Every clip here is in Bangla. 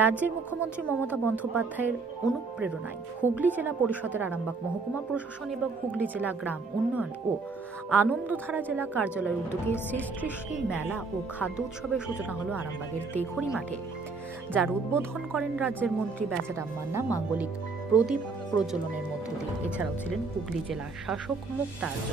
রাজ্যের মুখ্যমন্ত্রী মমতা বন্দ্যোপাধ্যায়ের অনুপ্রেরণায় হুগলি জেলা পরিষদের আরামবাগ মহকুমা প্রশাসন এবং হুগলি জেলা গ্রাম উন্নয়ন ও আনন্দধারা জেলা কার্যালয়ের উদ্যোগে শ্রী মেলা ও খাদ্য উৎসবের সূচনা হলো আরামবাগের দেঘরি মাঠে, যার উদ্বোধন করেন রাজ্যের মন্ত্রী বেচারাম মান্না মাঙ্গলিক প্রদীপ প্রজ্বলনের মধ্য দিয়ে। এছাড়াও ছিলেন হুগলি জেলার শাসক মুক্তার্য,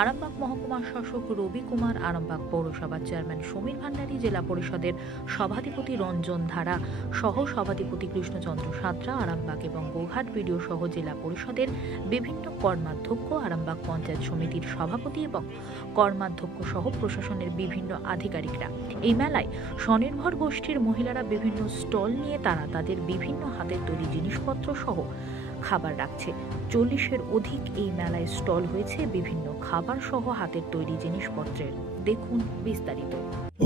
আরামবাগ মহকুমার শাসক রবি কুমার, আরামবাগ পৌরসভার চেয়ারম্যান সমীর ভান্ডারী, জেলা পরিষদের সভাধিপতি রঞ্জন ধারা সহ সভাধিপতি কৃষ্ণচন্দ্র সাঁতরা, আরামবাগ এবং গোঘাট বিডিও সহ জেলা পরিষদের বিভিন্ন কর্মাধ্যক্ষ, আরামবাগ পঞ্চায়েত সমিতির সভাপতি এবং কর্মাধ্যক্ষ সহ প্রশাসনের বিভিন্ন আধিকারিকরা। এই মেলায় স্বনির্ভর গোষ্ঠীর মহিলারা বিভিন্ন স্টল নিয়ে তারা তাদের বিভিন্ন হাতের তৈরি জিনিসপত্র সহ খাবার রাখছে। 40-এর অধিক এই মেলায় স্টল হয়েছে বিভিন্ন খাবার সহ হাতের তৈরি জিনিসপত্রের। দেখুন বিস্তারিত।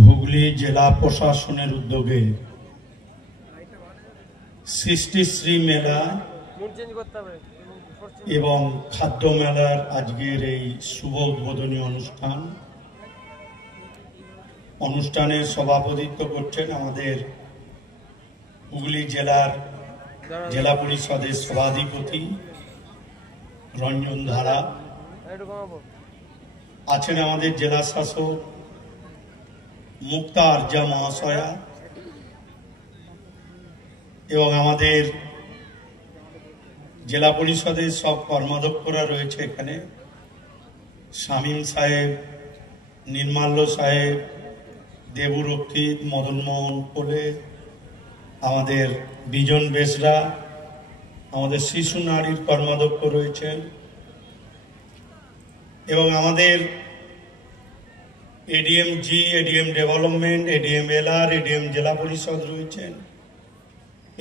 হুগলি জেলা প্রশাসনের উদ্যোগে সৃষ্টিশ্রী মেলা এবং খাদ্য মেলার আজকের এই শুভ উদ্বোধনী অনুষ্ঠানের সভাপতিত্ব করছেন আমাদের হুগলি জেলা পরিষদের সভাধিপতি রঞ্জন ধারা, আছেন আমাদের জেলা শাসক মুক্তার্য মহাশয়া এবং আমাদের জেলা পরিষদের সব কর্মাধ্যক্ষরা রয়েছে এখানে, শামীম সাহেব, নির্মাল্য সাহেব, দেবুরক্ষিত, মদনমোহন কোলে, আমাদের বিজন বেসরা, আমাদের শিশু নারীর কর্মাধ্যক্ষ রয়েছেন এবং আমাদের ADM ji, ADM development, ADM LR, ADM Zilla Parishad রয়েছেন,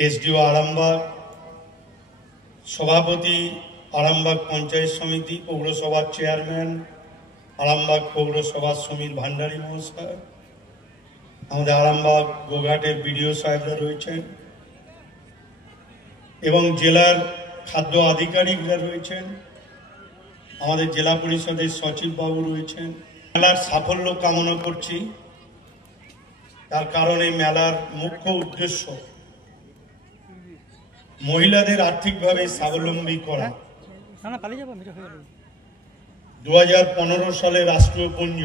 এসডিও আরামবাগ, সভাপতি আরামবাগ পঞ্চায়েত সমিতি, পৌরসভার চেয়ারম্যান আরামবাগ পৌরসভার সমীর ভান্ডারী মহাশয়, আমাদের আরামবাগ গোঘাটের বিডিও সাহেবরা রয়েছেন এবং জেলার খাদ্য আধিকারিকরা রয়েছেন, আমাদের জেলা পরিষদের সচিব বাবু রয়েছেন। মেলার সাফল্য কামনা করছি, তার কারণ এই মেলার মুখ্য উদ্দেশ্য মহিলাদের আর্থিকভাবে স্বাবলম্বী করা। 2015 সালে রাষ্ট্রপুঞ্জ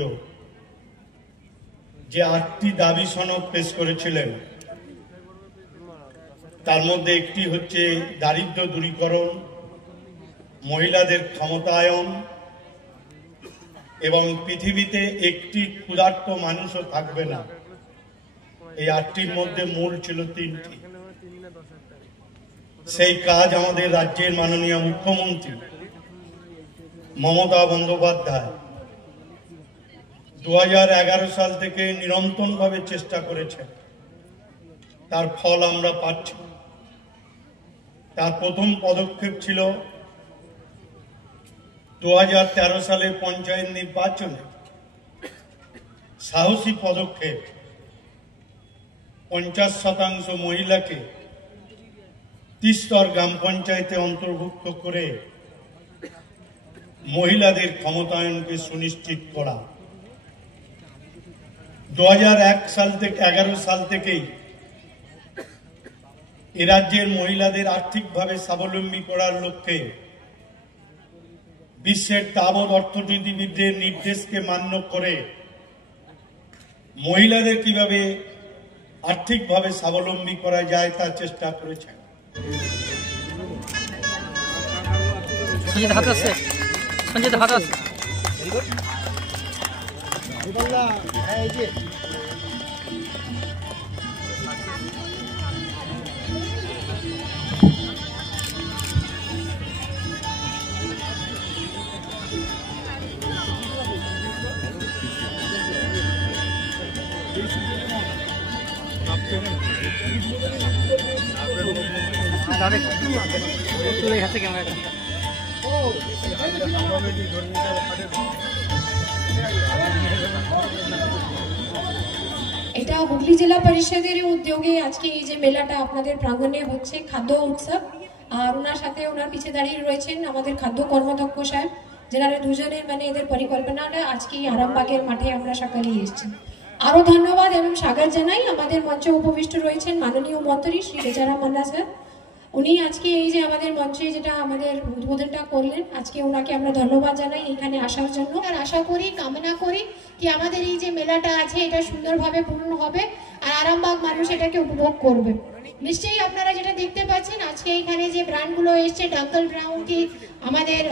যে 8টি দাবি সনদ পেশ করেছিলেন, তার মধ্যে একটি হচ্ছে দারিদ্র্য দূরীকরণ, মহিলাদের ক্ষমতায়ন এবং পৃথিবীতে একটি ক্ষুধার্ত মানুষও থাকবে না। এই 8টির মধ্যে মূল ছিল 3টি। সেই কাজ আমাদের রাজ্যের মাননীয় মুখ্যমন্ত্রী মমতা বন্দ্যোপাধ্যায় 2011 সাল থেকে নিরন্তরভাবে চেষ্টা করেছেন, তার ফল আমরা পাচ্ছি। তার প্রথম পদক্ষেপ ছিল 2013 সালে পঞ্চায়েত নির্বাচনে সাহসী পদক্ষেপ 50% মহিলাকে 30 স্তর গ্রাম পঞ্চায়েতে অন্তর্ভুক্ত করে মহিলাদের ক্ষমতায়নকে সুনিশ্চিত করা। 2011 সাল থেকেই এ রাজ্যের মহিলাদের আর্থিকভাবে স্বাবলম্বী করার লক্ষ্যে বিশ্বের তাবৎ অর্থনীতিবিদদের নির্দেশকে মান্য করে মহিলাদের কিভাবে আর্থিকভাবে স্বাবলম্বী করা যায় তার চেষ্টা করেছেন। এটা হুগলি জেলা পরিষদের উদ্যোগে আজকে এই যে মেলাটা আপনাদের প্রাঙ্গণে হচ্ছে খাদ্য উৎসব, আর ওনার সাথে ওনার পিছে দাঁড়িয়ে রয়েছেন আমাদের খাদ্য কর্মদক্ষ সাহেব, যেনারা দুজনের এদের পরিকল্পনাটা আজকে আরামবাগের মাঠে আমরা সকালে এসেছি। আরো ধন্যবাদ এবং স্বাগত জানাই। আমাদের মঞ্চে উপবিষ্ট রয়েছেন মাননীয় মন্ত্রী শ্রী বেচারাম মান্না স্যার। উনি আজকে এই যে আমাদের মঞ্চে যেটা আমাদের উদ্বোধনটা করলেন, আজকে ওনাকে আমরা ধন্যবাদ জানাই এখানে আসার জন্য। আর আশা করি, কামনা করি কি আমাদের এই যে মেলাটা আছে এটা সুন্দরভাবে পূর্ণ হবে আর আরামবাগ মানুষ এটাকে উপভোগ করবে। নিশ্চয়ই আপনারা যেটা দেখতে পাচ্ছেন আজকে এখানে যে ব্র্যান্ডগুলো এসছে, ডাঙ্গল ব্রাউন কি আমাদের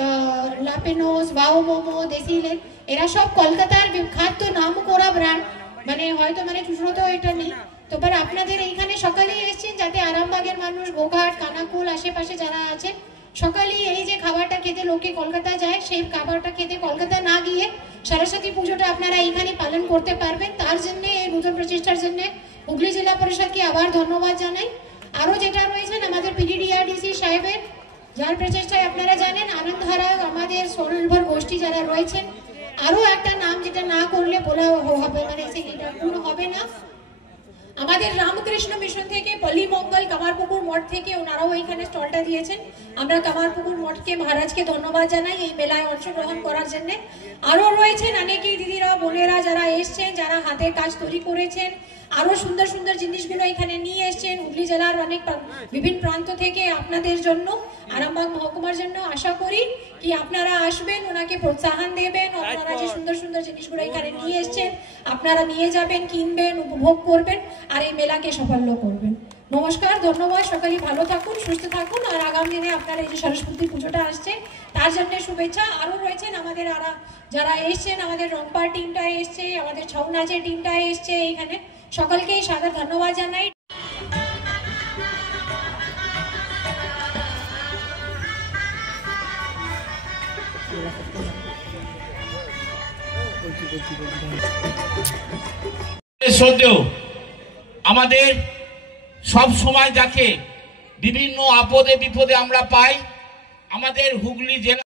লাপেনোস, বাও মোমো, দেশি লেক, এরা সব কলকাতার বিখ্যাত নাম করা ব্র্যান্ড। মানে হয়তো খুচরো তো এটা নেই, তো আপনাদের এইখানে সকালেই এসছেন যাতে আরামবাগের মানুষ, গোঘাট, কানাকুল আশেপাশে যারা আছেন সকালেই এই যে খাবারটা খেতে লোকে কলকাতা যায়, সেই খাবারটা খেতে কলকাতা না গিয়ে সরস্বতী পুজোটা আপনারা এইখানে পালন করতে পারবেন। তার জন্য এই নতুন প্রচেষ্টার জন্য হুগলি জেলা পরিষদকে আবার ধন্যবাদ জানাই। আরো যেটা রয়েছেন আমাদের পিডিডিআরডিসি সাহেবের, যার প্রচেষ্টায় আপনারা জানেন আনন্দধারা আমাদের স্বনির্ভর গোষ্ঠী যারা রয়েছেন, আরো একটা নাম যেটা না করলে বলা হবে সেটা পূর্ণ হবে না। আমাদের রামকৃষ্ণ মিশন থেকে পল্লীমঙ্গল কামারপুকুর মঠ থেকে ওনারাও এখানে স্টলটা দিয়েছেন। আমরা কামারপুকুর মঠকে, মহারাজকে ধন্যবাদ জানাই এই মেলায় অংশগ্রহণ করার জন্য। আরো রয়েছেন অনেকেই দিদিরা, বোনেরা যারা এসছেন, যারা হাতে কাজ তৈরি করেছেন, আরো সুন্দর সুন্দর জিনিসগুলো এখানে নিয়ে এসছেন হুগলি জেলার অনেক বিভিন্ন প্রান্ত থেকে আপনাদের জন্য, আরামবাগ মহকুমার জন্য। আশা করি কি আপনারা আসবেন, ওনাকে প্রোৎসাহন দেবেন, আপনারা যে সুন্দর সুন্দর জিনিসগুলো এখানে নিয়ে এসছেন আপনারা নিয়ে যাবেন, কিনবেন, উপভোগ করবেন আর এই মেলাকে সাফল্য করবেন। নমস্কার, ধন্যবাদ। সকালে ভালো থাকুন, সুস্থ থাকুন আর আগামী দিনে আপনারা এই যে সরস্বতী পুজোটা আসছে তার জন্য শুভেচ্ছা। আরো রয়েছেন আমাদের যারা এসছেন, আমাদের রংপার টিমটা এসছে, আমাদের ছৌ নাচের টিমটা এসছে, এইখানে সকলকেই সাদর ধন্যবাদ জানাই। আমাদের সব সময় যাকে বিভিন্ন আপদে বিপদে আমরা পাই, আমাদের হুগলি জেলা